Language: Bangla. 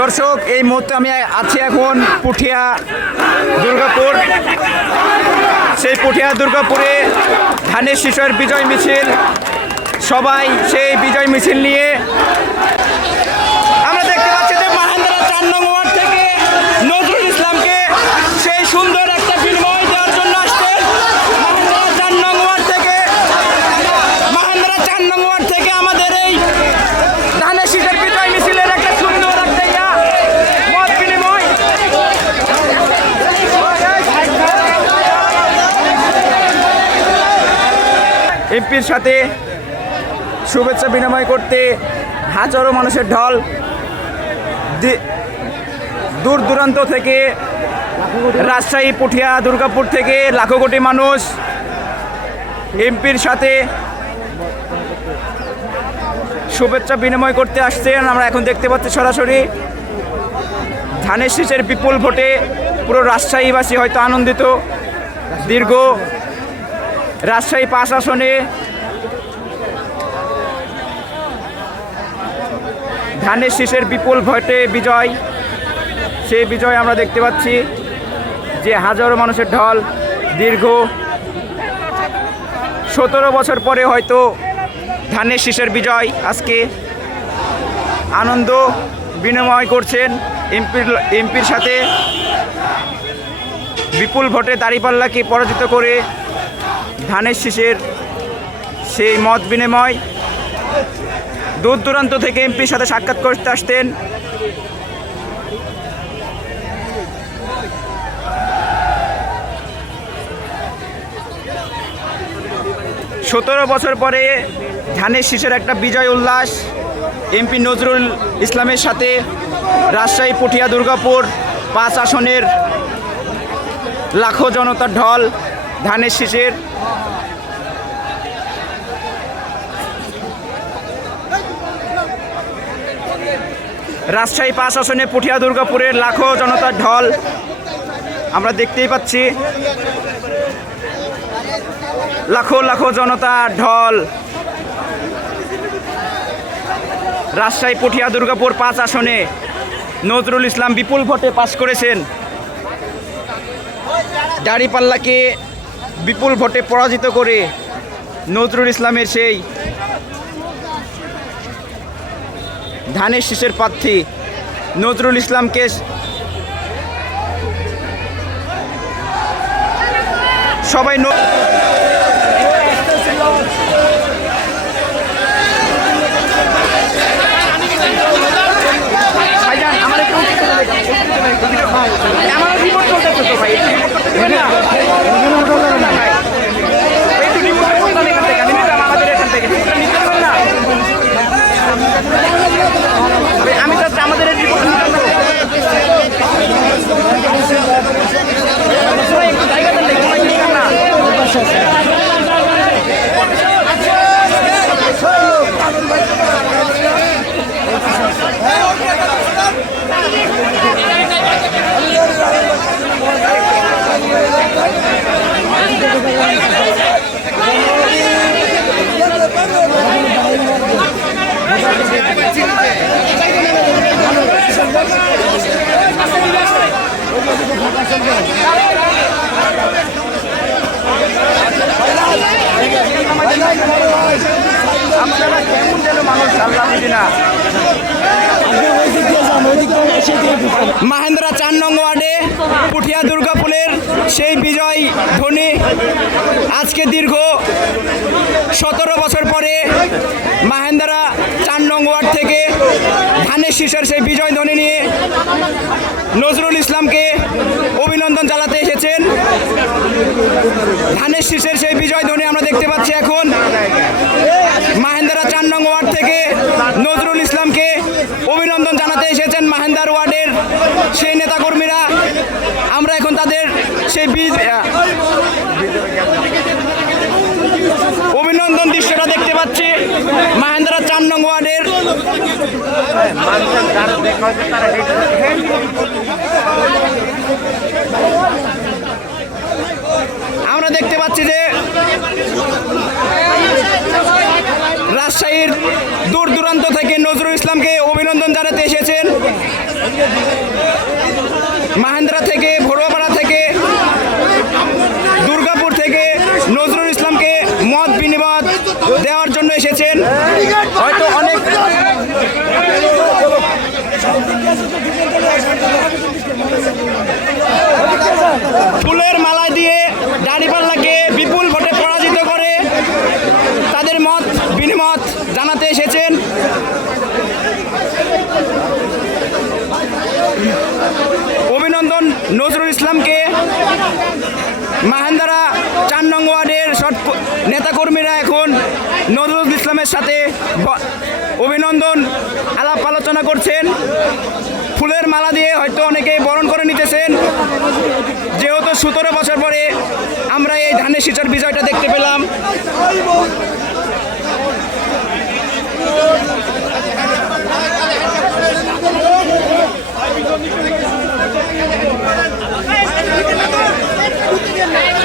দর্শক, এই মুহূর্তে আমি আছি এখন পুঠিয়া দুর্গাপুর। সেই পুঠিয়া দুর্গাপুরে ধানের শীষের বিজয় মিছিল, সবাই সেই বিজয় মিছিল নিয়ে আমরা দেখতে পাচ্ছি যে মাহেন্দ্রা 4 নং ওয়ার্ড থেকে নজরুল ইসলামকে সেই সুন্দর একটা বিনিময় দেওয়ার জন্য আসছেন। মাহেন্দ্রা 4 নং ওয়ার্ড থেকে আমাদের এই ধানের শীষের বিজয় মিছিলের একটা সুন্দর একটা মত বিনিময়। এমপির সাথে শুভেচ্ছা বিনিময় করতে হাজারো মানুষের ঢল, দূর দূরান্ত থেকে, রাজশাহী, পুঠিয়া, দুর্গাপুর থেকে লাখো কোটি মানুষ এমপির সাথে শুভেচ্ছা বিনিময় করতে আসছেন। আমরা এখন দেখতে পাচ্ছি সরাসরি ধানের শীষের বিপুল ভোটে পুরো রাজশাহীবাসী হয়তো আনন্দিত। দীর্ঘ রাজশাহী 5 আসনে ধানের শীষের বিপুল ভোটে বিজয়, সেই বিজয় আমরা দেখতে পাচ্ছি যে হাজারো মানুষের ঢল। দীর্ঘ 17 বছর পরে হয়তো ধানের শীষের বিজয়, আজকে আনন্দ বিনিময় করছেন এমপির সাথে। বিপুল ভোটে দাঁড়িপাল্লাকে পরাজিত করে ধানের শীষের সেই মত বিনিময়। দূর দূরান্ত থেকে এমপির সাথে সাক্ষাৎ করতে আসতেন। সতেরো বছর পরে ধানের শীষের একটা বিজয় উল্লাস। এমপি নজরুল ইসলামের সাথে রাজশাহী, পুঠিয়া, দুর্গাপুর 5 আসনের লাখো জনতার ঢল ধানের শীষের। রাজশাহী 5 আসনে পুঠিয়া, দুর্গাপুরের লাখো জনতার ঢল আমরা দেখতেই পাচ্ছি। লাখো লাখো জনতার ঢল রাজশাহী, পুঠিয়া, দুর্গাপুর 5 আসনে নজরুল ইসলাম বিপুল ভোটে পাস করেছেন। দাঁড়িপাল্লাকে বিপুল ভোটে পরাজিত করে নজরুল ইসলামের সেই ধানের শীষের প্রার্থী নজরুল ইসলামকে সবাই আমি তো আমাদের মাহেন্দ্রা 4 নং ওয়ার্ডে পুঠিয়া দুর্গাপুরের সেই বিজয় ধ্বনি আজকে দীর্ঘ 17 বছর পরে মাহেন্দ্রা 4 নং ওয়ার্ড থেকে ধানের শীষের সেই বিজয় ধ্বনি নিয়ে নজরুল ইসলামকে অভিনন্দন জানাতে এসেছেন। ধানের শীষের সেই বিজয় ধ্বনি আমরা দেখতে পাচ্ছি এখন মাহেন্দ্রা 4 নং ওয়ার্ড থেকে নজরুল ইসলামকে অভিনন্দন জানাতে এসেছেন মাহেন্দ্রা ওয়ার্ডের সেই নেতাকর্মীরা। আমরা এখন তাদের সেই অভিনন্দন দৃশ্যটা দেখতে পাচ্ছি মাহেন্দ্রা 4 নং ওয়ার্ডের। আমরা দেখতে পাচ্ছি যে রাজশাহীর দূর দূরান্ত থেকে নজরুল ইসলামকে অভিনন্দন জানাতে এসেছেন। মাহেন্দ্রা থেকে, ভোরপাড়া থেকে, দুর্গাপুর থেকে নজরুল ইসলামকে মত বিনিময় দেওয়ার জন্য এসেছেন। হয়তো অনেক ফুলের মালা দিয়ে দাঁড়িপাল্লাকে বিপুল ভোটে পরাজিত করে তাদের মত বিনিময় জানাতে এসেছেন। অভিনন্দন নজরুল ইসলামকে। মাহেন্দ্রা 4 নং ওয়ার্ডের নেতাকর্মীরা এখন নজরুল ইসলামের সাথে অভিনন্দন আলাপ আলোচনা করছেন। ফুলের মালা দিয়ে হয়তো অনেকেই বরণ করে নিতেছেন, যেহেতু 17 বছর পরে আমরা এই ধানের শীষের বিজয়টা দেখতে পেলাম। Hey!